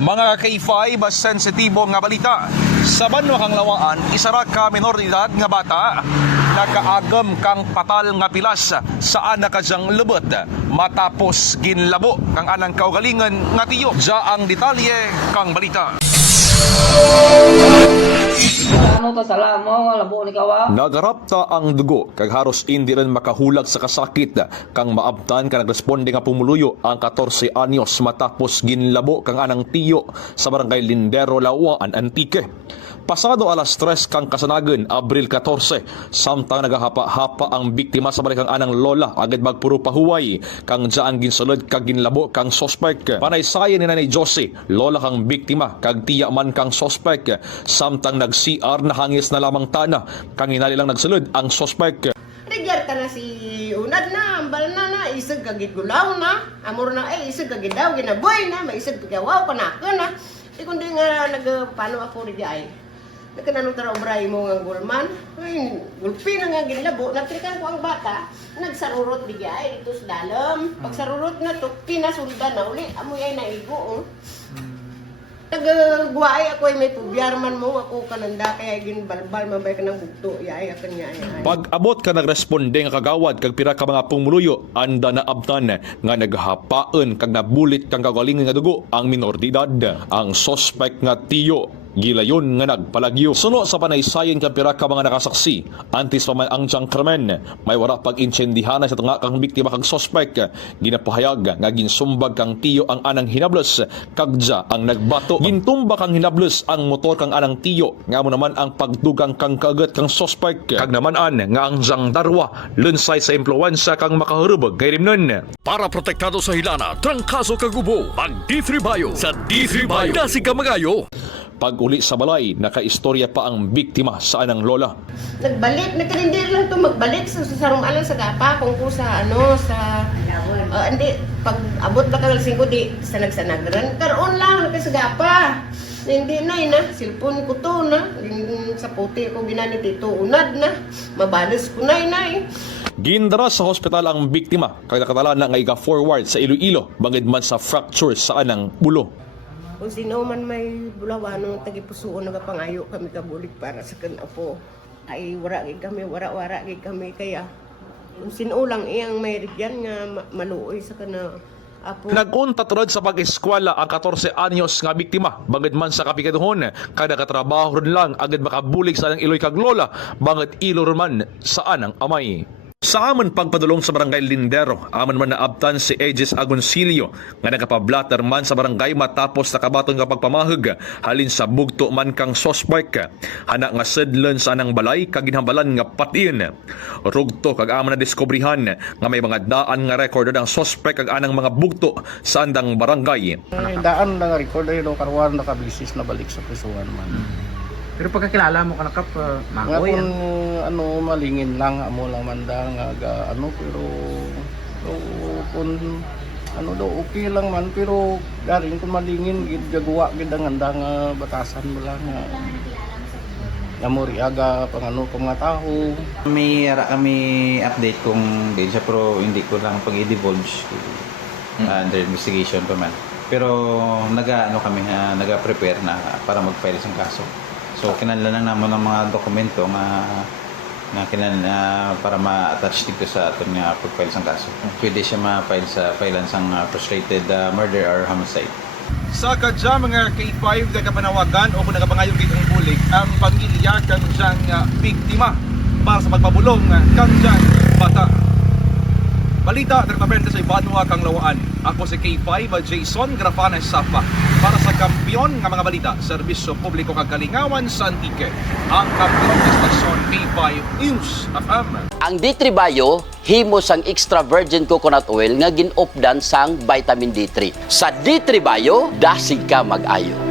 Mga K5 sensitibo nga balita. Sa banwa kang lawaan, isara ka menor de edad nga bata nakaagam kang patal nga pilas saan nakadyang lubot matapos ginlabo kang anang kaugalingan nga tiyo. Diya ang detalye kang balita. Ano to sala mo labo ni kawa? Nagarapta ang dugo kag haros hindi rin makahulag sa kasakit kang maabtan ka nagresponde nga pumuluyo ang 14 anyos matapos ginlabo kang anang tiyo sa barangay Lindero, Lawaan, Antique. Pasado alas 3 kang kasanagan, Abril 14, samtang nagahapa-hapa ang biktima sa balikang anang lola, agad magpuro pahuway, kang dyan ginsulod kag ginlabo kang sospek. Panaysayan ni Nanay Josie, lola kang biktima, kag tiya man kang sospek, samtang nag-CR na hangis na lamang tana, kang hinali lang nagsulod ang sospek. Nagyar ka na si unad na, ambal na, isag kagid gulaw na, amor na isag kagid daw, ginaboy na, may isag gawaw ka na. Kundi nga nagpano ako rin ay. Nagkananong tara obray mo nga gulman. Ay, gulpi na nga ginlabo. Nagtrikan ko ang bata. Nagsarurot bigay dito sa dalam. Pag sarurot na to, pinasulda na uli. Amoy ay naigo. Nagguwaay ako ay may pubyarman mo. Ako kananda kaya ginbalbal. Mabay ka ng bugto. Yay, akan niya ay. Pag abot ka nagresponde nga kagawad kag pira ka mga pumuluyo, anda na abtan nga naghapaan kag nabulit kang kagalingan nga dugo ang minor de edad. Ang sospek nga tiyo gilayon nga nagpalagyo. Suno sa panaysayan kang pira ka mga nakasaksi, antis pa man ang tiyang krimen, may wala pag-insendihan sa tunga kang biktima kang sospek, ginapahayag nga ginsumbag kang tiyo ang anang hinablos, kagja ang nagbato. Gintumba kang hinablos ang motor kang anang tiyo, nga mo naman ang pagdugang kang kagat kang sospek, kag namanan nga ang darwa, lunsay sa impluwensa kang makahurubog kay rimnon. Para protektado sa hilana, trangkaso kagubo, mag D3 Bio. Sa D3 Bio, dasig ka magayo. Pag uli sa balay, nakaistorya pa ang biktima sa anang lola. Nagbalik, nagkarindir lang to magbalik sa sarumalan sa gapa kung po sa hindi, pag abot na ka ng 5 di sa nagsanagran, karoon lang nagkasagapa. Hindi na, silpon ko to na, sa puti ko ginanit ito, unad na, mabalas ko na. Gindara sa hospital ang biktima, kaya nakatala na nga iga-forward sa Iloilo, bangid man sa fracture sa anang ulo. Kung sino man may bulawanong tagipusuon nagapangayo kami kabulik para sa kanapo, ay wara kami kaya kung sino lang iyang may rigyan nga maluoy sa kana apo. Nag-unta tulad sa pag-eskwela ang 14 anyos nga biktima, bangid man sa kapikaduhon, kada katrabaho rin lang agad makabulig sa anang iloy kag lola, bangit ilo man sa anang amay. Sa amon pagpadulong sa barangay Lindero, amon man naabtan si Aegis Agoncillo nga nakapablatter man sa barangay matapos nakabaton nga pagpamahag halin sa bugto man kang sospek. Hana nga sedlen sa anang balay kag ginhambalan nga patiin. Rugto kag amon na diskubrihan nga may mga daan nga record ang sospek kag anang mga bugto sa andang barangay. Daan na nga record ay karwan nakabisis na balik sa prisuhan man. Pero pagkakilala mo ka na kap, magoy. Kung malingin lang amo lang manda nga pero kung okay lang man pero garing kung malingin gid gagawa gid ang anda nga batasan mo lang nga amori aga pang mga tao. May kami update kung din siya pero hindi ko lang pag-i-divulge under investigation pa man. Pero naga-prepare na para mag-file ng kaso. So kinahanglan lang naman ng mga dokumento na para ma-attach dito sa ating pag-file ng kaso. Pwede siya ma-file sa filean sang frustrated murder or homicide. Sa kadya mga K5 na kapanawagan o kung nakapangayon dito ang bulig, ang pamilya kang diyang biktima para sa pagpabulong kang diyang bata. Balita, nagpapenta sa Ibanwa kang Lawaan. Ako si K5, Jason Grafanes Sapa. Para sa kampiyon ng mga balita, serbisyo publiko kag kalingawan sa Antique. Ang kampiyon ng stasyon K5 News FM. Ang D3 Bio, himo sang extra virgin coconut oil nga gin-opdan sang vitamin D3. Sa D3 Bio, dasig ka mag-ayo.